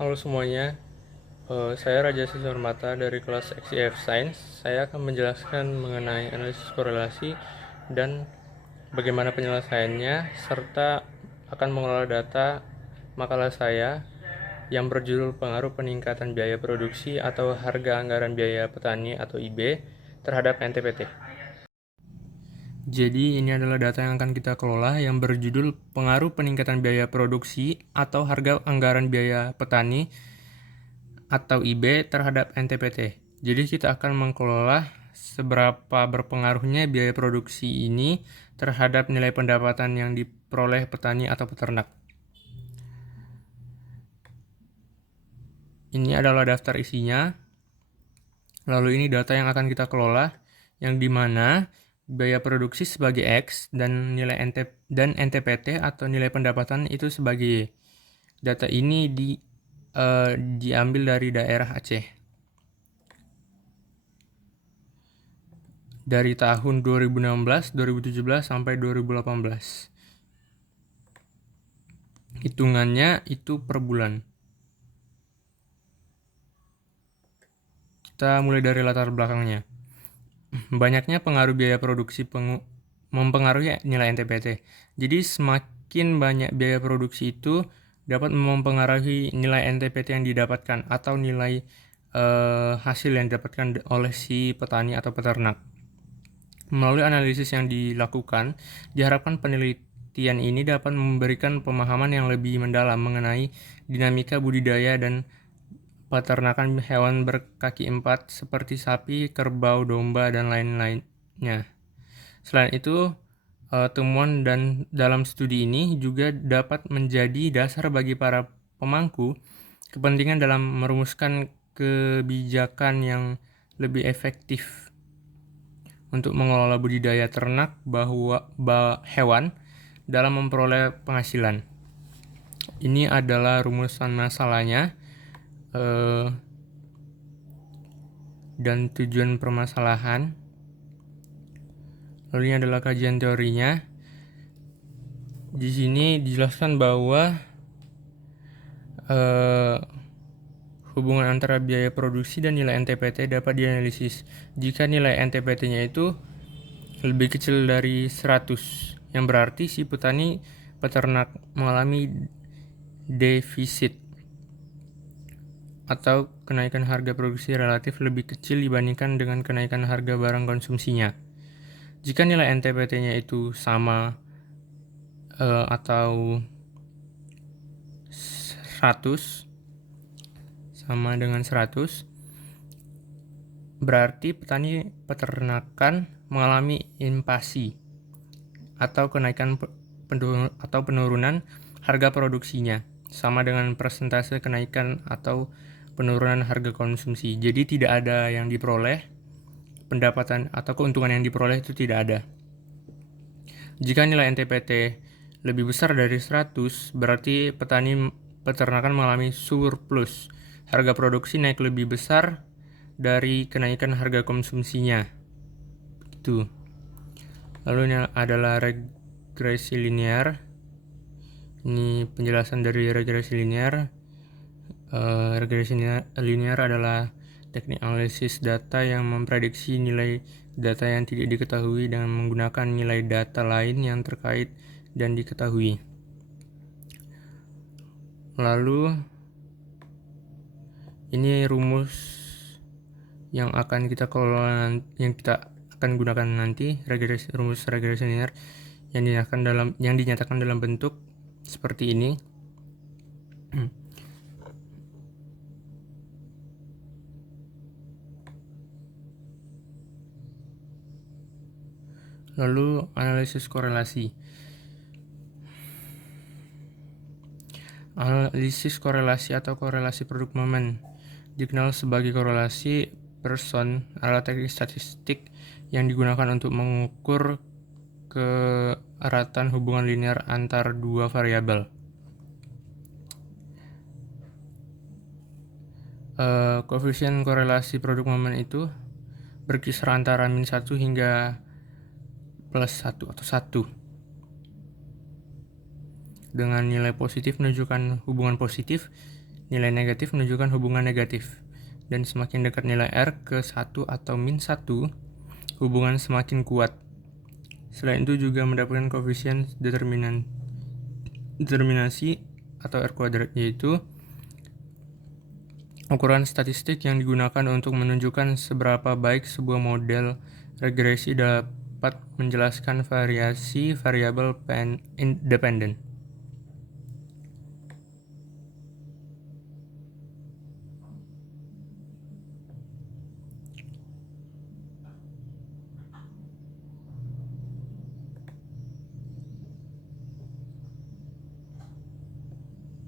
Halo semuanya, saya Raja Sisormata dari kelas XIF Science. Saya akan menjelaskan mengenai analisis korelasi dan bagaimana penyelesaiannya, serta akan mengelola data makalah saya yang berjudul Pengaruh Peningkatan Biaya Produksi atau Harga Anggaran Biaya Petani atau IB terhadap NTPT. Jadi ini adalah data yang akan kita kelola yang berjudul Pengaruh Peningkatan Biaya Produksi atau Harga Anggaran Biaya Petani atau IB terhadap NTPT. Jadi kita akan mengelola seberapa berpengaruhnya biaya produksi ini terhadap nilai pendapatan yang diperoleh petani atau peternak. Ini adalah daftar isinya. Lalu ini data yang akan kita kelola, yang dimana biaya produksi sebagai X dan nilai NTPT atau nilai pendapatan itu sebagai Y. Data ini diambil dari daerah Aceh. Dari tahun 2016, 2017, sampai 2018. Hitungannya itu per bulan. Kita mulai dari latar belakangnya. Banyaknya pengaruh biaya produksi mempengaruhi nilai NTPT. Jadi semakin banyak biaya produksi itu dapat mempengaruhi nilai NTPT yang didapatkan atau nilai hasil yang didapatkan oleh si petani atau peternak. Melalui analisis yang dilakukan, diharapkan penelitian ini dapat memberikan pemahaman yang lebih mendalam mengenai dinamika budidaya dan peternakan hewan berkaki empat seperti sapi, kerbau, domba, dan lain-lainnya. Selain itu, temuan dan dalam studi ini juga dapat menjadi dasar bagi para pemangku kepentingan dalam merumuskan kebijakan yang lebih efektif untuk mengelola budidaya ternak hewan dalam memperoleh penghasilan. Ini adalah rumusan masalahnya dan tujuan permasalahan. Lalu ini adalah kajian teorinya. Di sini dijelaskan bahwa hubungan antara biaya produksi dan nilai NTPT dapat dianalisis jika nilai NTPT-nya itu lebih kecil dari 100, yang berarti si peternak mengalami defisit atau kenaikan harga produksi relatif lebih kecil dibandingkan dengan kenaikan harga barang konsumsinya. Jika nilai NTPT-nya itu sama atau 100, sama dengan 100, berarti petani peternakan mengalami inflasi atau kenaikan atau penurunan harga produksinya sama dengan persentase kenaikan atau penurunan harga konsumsi. Jadi tidak ada yang diperoleh, pendapatan atau keuntungan yang diperoleh itu tidak ada. Jika nilai NTPT lebih besar dari 100, berarti petani peternakan mengalami surplus. Harga produksi naik lebih besar dari kenaikan harga konsumsinya. Itu. Lalu ini adalah regresi linear. Ini penjelasan dari regresi linear. Regresi linear adalah teknik analisis data yang memprediksi nilai data yang tidak diketahui dengan menggunakan nilai data lain yang terkait dan diketahui. Lalu ini rumus yang akan kita kelola, yang kita akan gunakan nanti, rumus regresi linear yang dinyatakan dalam bentuk seperti ini. Lalu analisis korelasi. Analisis korelasi atau korelasi produk momen dikenal sebagai korelasi Pearson adalah teknik statistik yang digunakan untuk mengukur keeratan hubungan linear antar dua variabel. Koefisien korelasi produk momen itu berkisar antara -1 hingga +1 atau 1. Dengan nilai positif menunjukkan hubungan positif, Nilai negatif menunjukkan hubungan negatif. Dan semakin dekat nilai R ke 1 atau min 1, hubungan semakin kuat. Selain itu juga mendapatkan koefisien determinasi atau R kuadrat, yaitu ukuran statistik yang digunakan untuk menunjukkan seberapa baik sebuah model regresi dapat menjelaskan variasi variabel independen.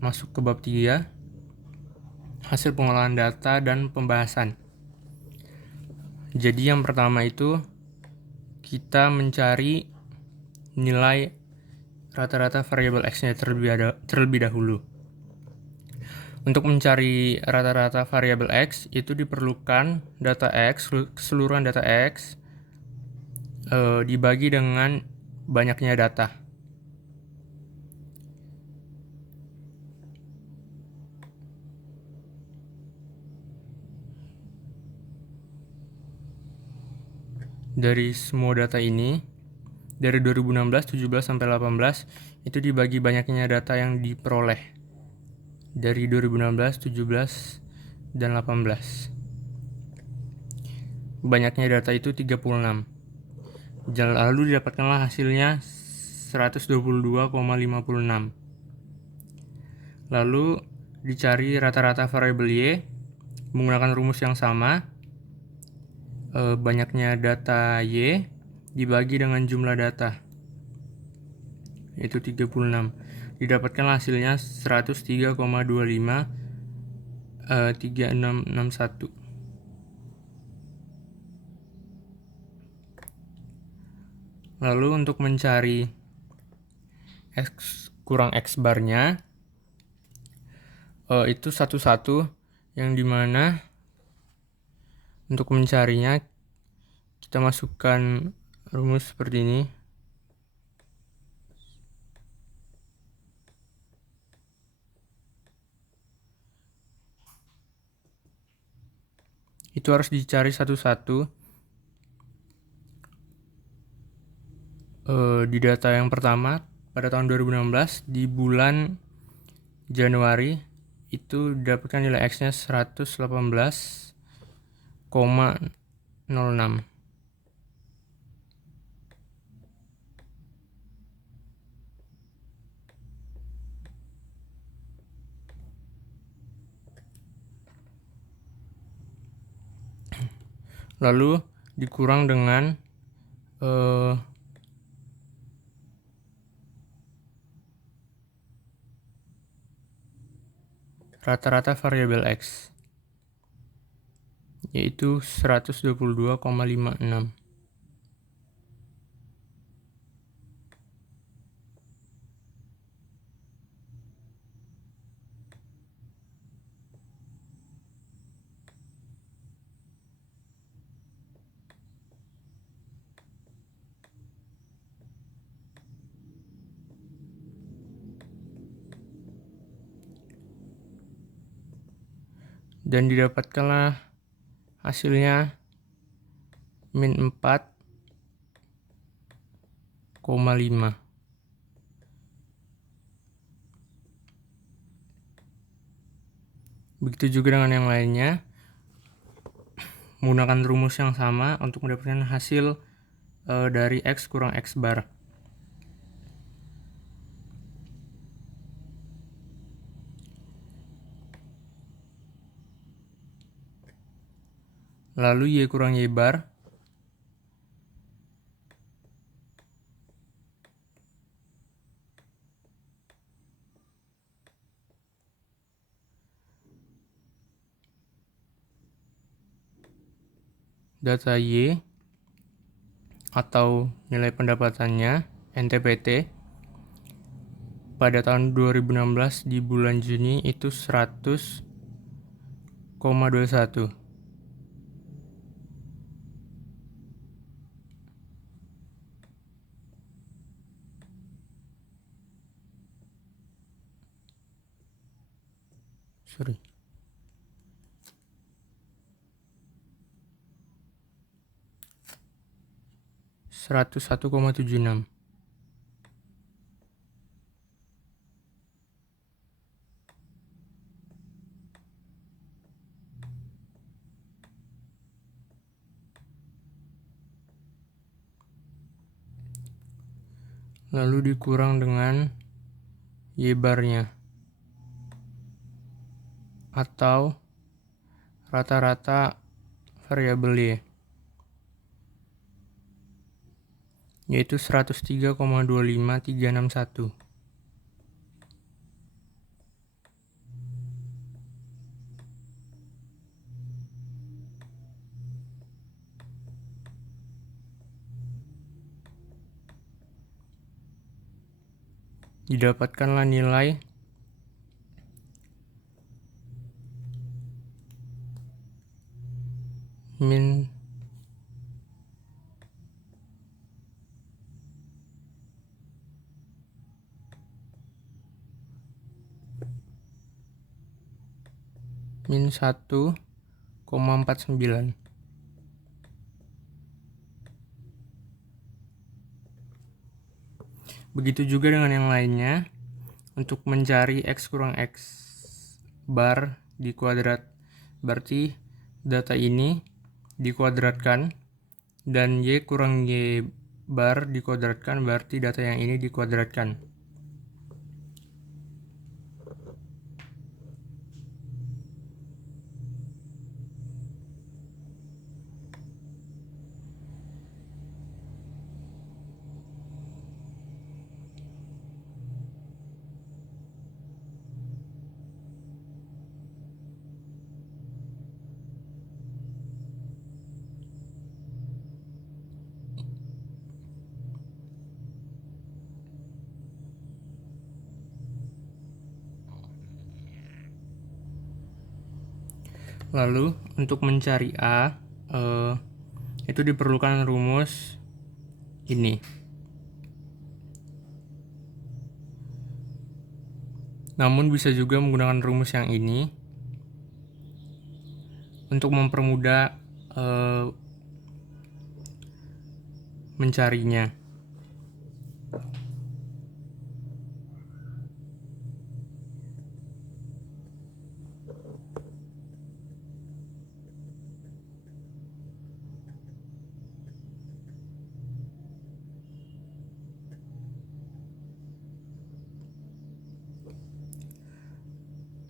Masuk ke bab 3, hasil pengolahan data dan pembahasan. Jadi yang pertama itu kita mencari nilai rata-rata variabel X-nya terlebih dahulu. Untuk mencari rata-rata variabel X itu diperlukan data X, keseluruhan data X dibagi dengan banyaknya data. Dari semua data ini, dari 2016, 17, sampai 18, itu dibagi banyaknya data yang diperoleh. Dari 2016, 17, dan 18. Banyaknya data itu 36. Lalu didapatkanlah hasilnya 122,56. Lalu dicari rata-rata variabel Y menggunakan rumus yang sama. Banyaknya data Y dibagi dengan jumlah data, yaitu 36. Didapatkan hasilnya 103,25 3661. Lalu untuk mencari X kurang X barnya, itu satu-satu, yang dimana untuk mencarinya kita masukkan rumus seperti ini. Itu harus dicari satu-satu. Di data yang pertama pada tahun 2016 di bulan Januari itu didapatkan nilai X-nya 118,06. Lalu dikurang dengan rata-rata variabel X, yaitu 122,56. Dan didapatkanlah hasilnya min 4,5. Begitu juga dengan yang lainnya, menggunakan rumus yang sama untuk mendapatkan hasil dari X kurang X bar. Lalu Y kurang Y bar data Y atau nilai pendapatannya NTPT pada tahun 2016 di bulan Juni itu 100,21. sorry. (101,76). Lalu dikurang dengan Y-bar-nya atau rata-rata variabel Y, yaitu 103,25361. Didapatkanlah nilai min min 1,49. Begitu juga dengan yang lainnya. Untuk mencari X kurang X bar di kuadrat, berarti data ini dikuadratkan, dan Y kurang Y bar dikuadratkan, berarti data yang ini dikuadratkan. Lalu untuk mencari A, itu diperlukan rumus ini. Namun bisa juga menggunakan rumus yang ini untuk mempermudah mencarinya.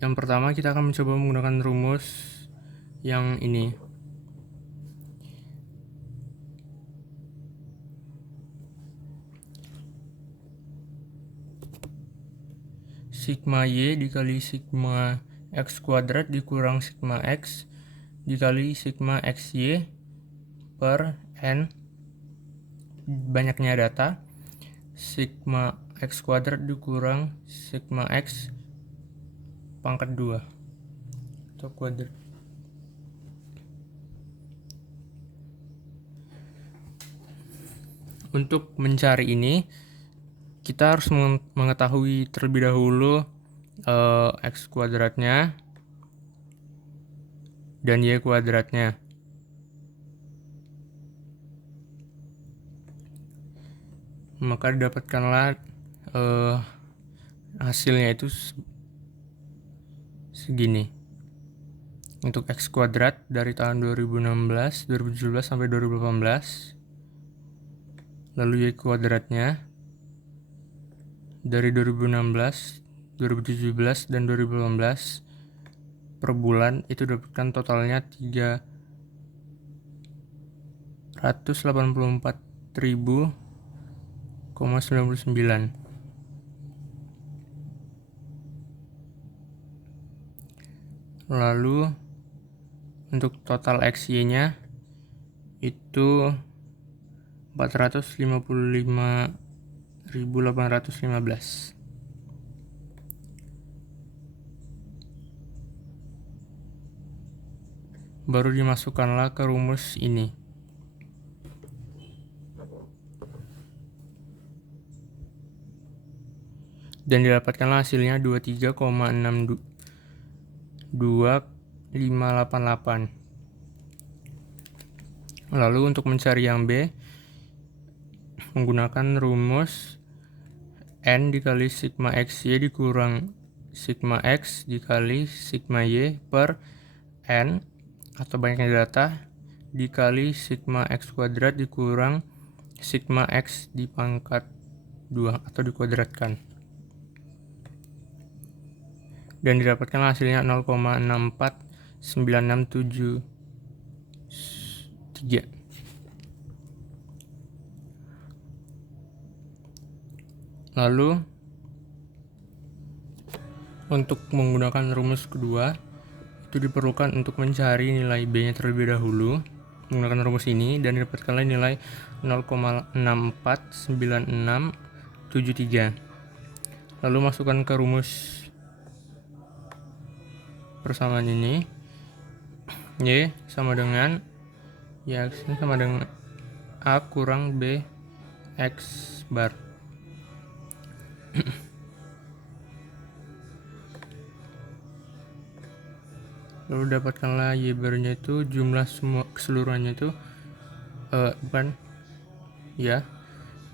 Yang pertama kita akan mencoba menggunakan rumus yang ini. Sigma Y dikali sigma X kuadrat dikurang sigma X dikali sigma XY per N banyaknya data, sigma X kuadrat dikurang sigma X pangkat 2 atau kuadrat. Untuk mencari ini kita harus mengetahui terlebih dahulu X kuadratnya dan Y kuadratnya. Maka didapatkanlah hasilnya itu segini. Untuk X kuadrat dari tahun 2016, 2017 sampai 2018. Lalu Y kuadratnya dari 2016, 2017 dan 2018 per bulan itu dapatkan totalnya 384.099. Lalu untuk total XY-nya itu 455.815. Baru dimasukkanlah ke rumus ini. Dan didapatkanlah hasilnya 23,6 2588. Lalu untuk mencari yang B, menggunakan rumus N dikali sigma XY dikurang sigma X dikali sigma Y per N atau banyaknya data dikali sigma X kuadrat dikurang sigma X di pangkat 2 atau dikuadratkan. Dan didapatkan hasilnya 0,649673. Lalu untuk menggunakan rumus kedua itu diperlukan untuk mencari nilai B-nya terlebih dahulu menggunakan rumus ini, dan didapatkanlah nilai 0,649673. Lalu masukkan ke rumus persamaan ini, Y sama dengan A kurang B X bar. Lalu dapatkanlah Y barnya itu jumlah semua keseluruhannya itu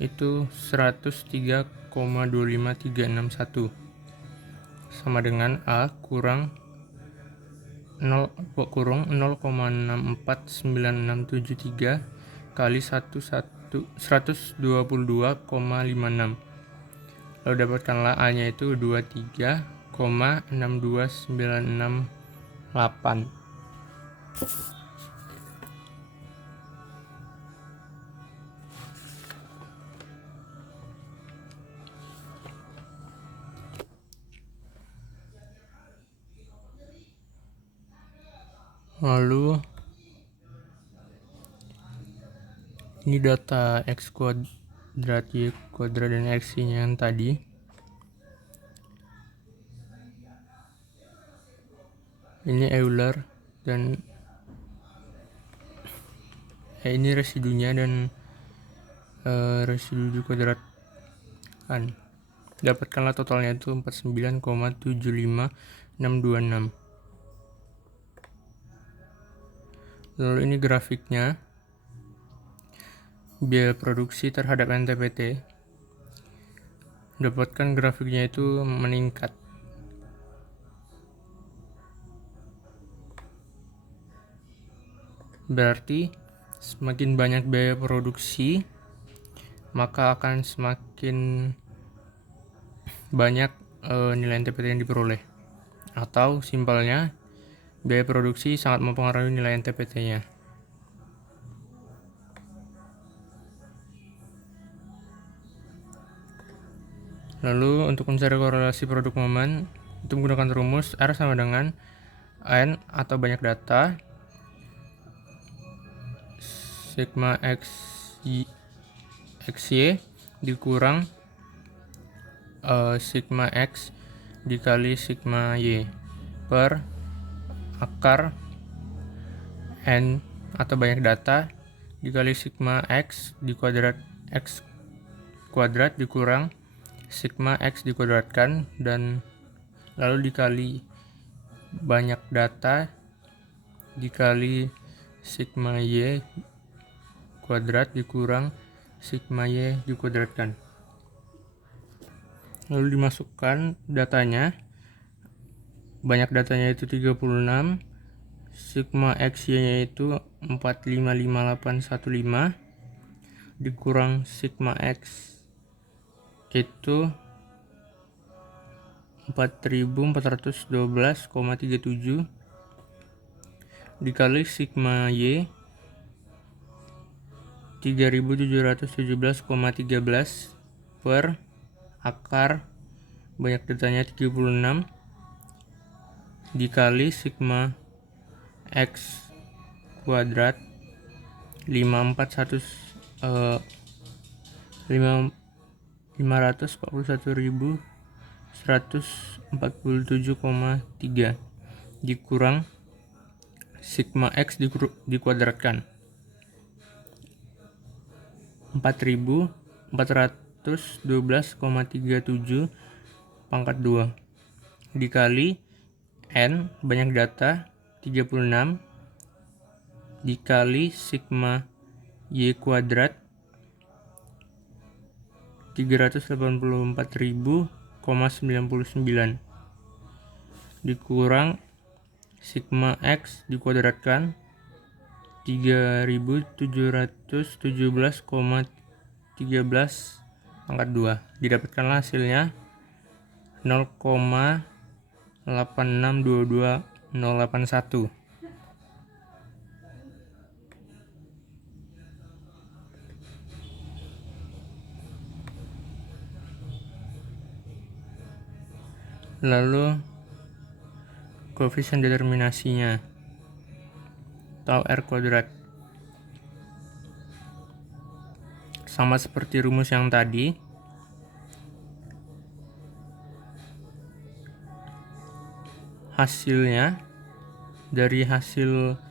itu 103,25361 sama dengan A kurang 0,649673 kali 122,56. Lalu dapatkanlah A-nya itu 23,62968. Lalu ini data X kuadrat, Y kuadrat, dan X-nya yang tadi. Ini Euler dan ini residunya dan residu dikuadratkan. Dapatkanlah totalnya itu 49,75626. Lalu ini grafiknya biaya produksi terhadap NTPT. Dapatkan grafiknya itu meningkat. Berarti semakin banyak biaya produksi, maka akan semakin banyak nilai NTPT yang diperoleh. Atau simpelnya, biaya produksi sangat mempengaruhi nilai NTPT-nya. Lalu untuk mencari korelasi produk momen, itu menggunakan rumus R sama dengan N atau banyak data sigma XY dikurang sigma X dikali sigma Y per akar N atau banyak data dikali sigma X di kuadrat X kuadrat dikurang sigma X dikuadratkan, dan lalu dikali banyak data dikali sigma Y kuadrat dikurang sigma Y dikuadratkan. Lalu dimasukkan datanya. Banyak datanya itu 36, sigma XY-nya itu 455815 dikurang sigma X itu 4412,37 dikali sigma Y 3717,13 per akar banyak datanya 36 dikali sigma X kuadrat 541.147,3 dikurang sigma X dikuadratkan 4412,37 pangkat 2 dikali N banyak data 36 dikali sigma Y kuadrat 384.000,99 dikurang sigma X dikuadratkan 3.717,13 pangkat 2. Didapatkanlah hasilnya 0,8622081. Lalu koefisien determinasinya tau R kuadrat sama seperti rumus yang tadi. Hasilnya dari hasil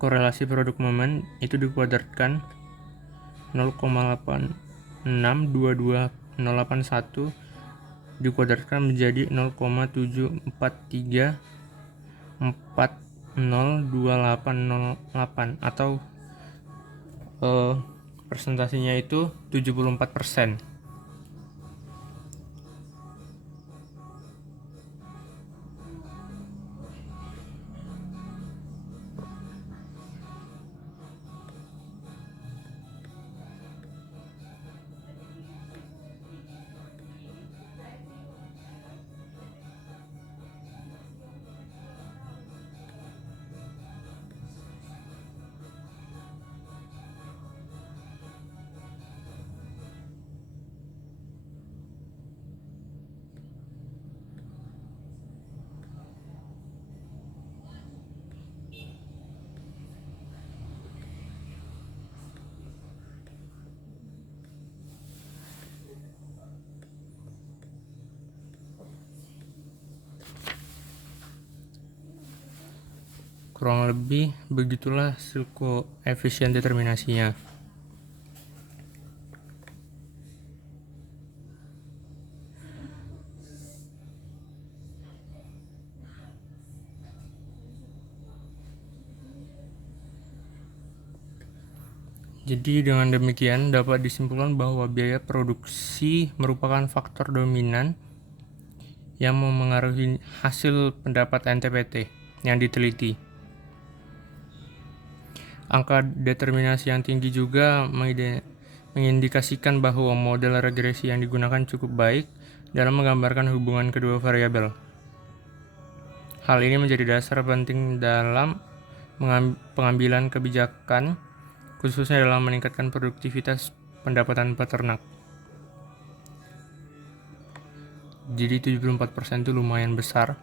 korelasi produk momen itu dikuadratkan 0,862281 dikuadratkan menjadi 0,74030808 atau persentasenya itu 74%. Kurang lebih begitulah hasil koefisien determinasinya. Jadi dengan demikian dapat disimpulkan bahwa biaya produksi merupakan faktor dominan yang memengaruhi hasil pendapat NTPT yang diteliti. Angka determinasi yang tinggi juga mengindikasikan bahwa model regresi yang digunakan cukup baik dalam menggambarkan hubungan kedua variabel. Hal ini menjadi dasar penting dalam pengambilan kebijakan, khususnya dalam meningkatkan produktivitas pendapatan peternak. Jadi 74% itu lumayan besar.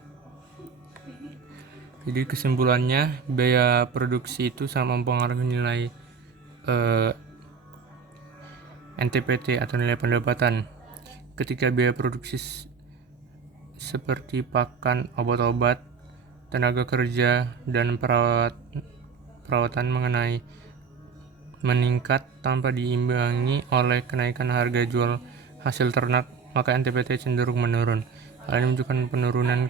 Jadi kesimpulannya, biaya produksi itu sangat mempengaruhi nilai NTPT atau nilai pendapatan. Ketika biaya produksi seperti pakan, obat-obat, tenaga kerja, dan perawatan meningkat tanpa diimbangi oleh kenaikan harga jual hasil ternak, maka NTPT cenderung menurun. Hal ini menunjukkan penurunan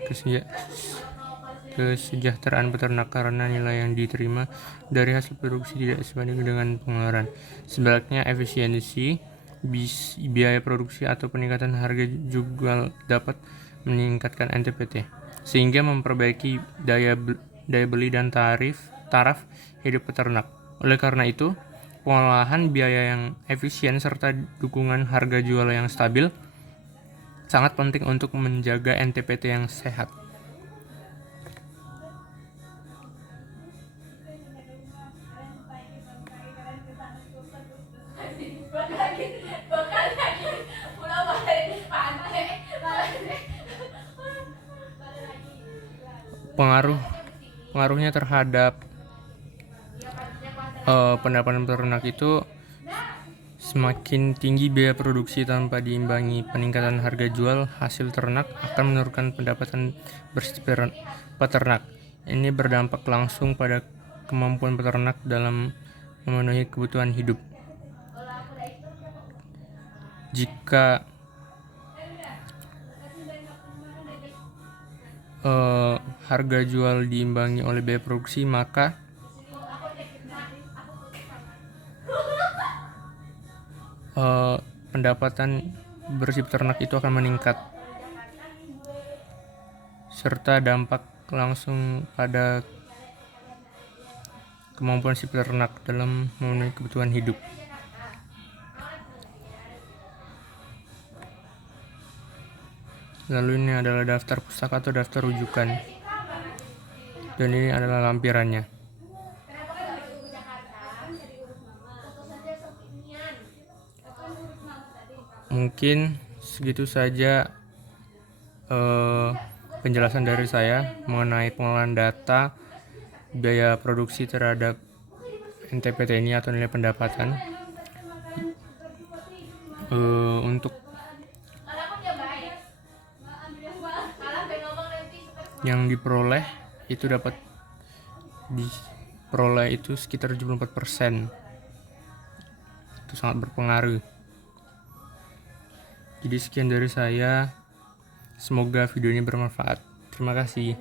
kesejahteraan peternak karena nilai yang diterima dari hasil produksi tidak sebanding dengan pengeluaran. Sebaliknya, efisiensi, biaya produksi atau peningkatan harga jual dapat meningkatkan NTPT, sehingga memperbaiki daya beli dan taraf hidup peternak. Oleh karena itu, pengolahan biaya yang efisien serta dukungan harga jual yang stabil sangat penting untuk menjaga NTPT yang sehat. Pengaruhnya terhadap pendapatan peternak itu semakin tinggi biaya produksi tanpa diimbangi peningkatan harga jual hasil ternak akan menurunkan pendapatan bersih peternak. Ini berdampak langsung pada kemampuan peternak dalam memenuhi kebutuhan hidup. Jika harga jual diimbangi oleh biaya produksi, maka pendapatan bersih peternak itu akan meningkat, serta dampak langsung pada kemampuan si peternak dalam memenuhi kebutuhan hidup. Lalu ini adalah daftar pustaka atau daftar rujukan, dan ini adalah lampirannya. Mungkin segitu saja penjelasan dari saya mengenai pengolahan data biaya produksi terhadap NTPT ini atau nilai pendapatan. Untuk yang diperoleh itu dapat diperoleh itu sekitar 74%. Itu sangat berpengaruh. Jadi sekian dari saya. Semoga video ini bermanfaat. Terima kasih.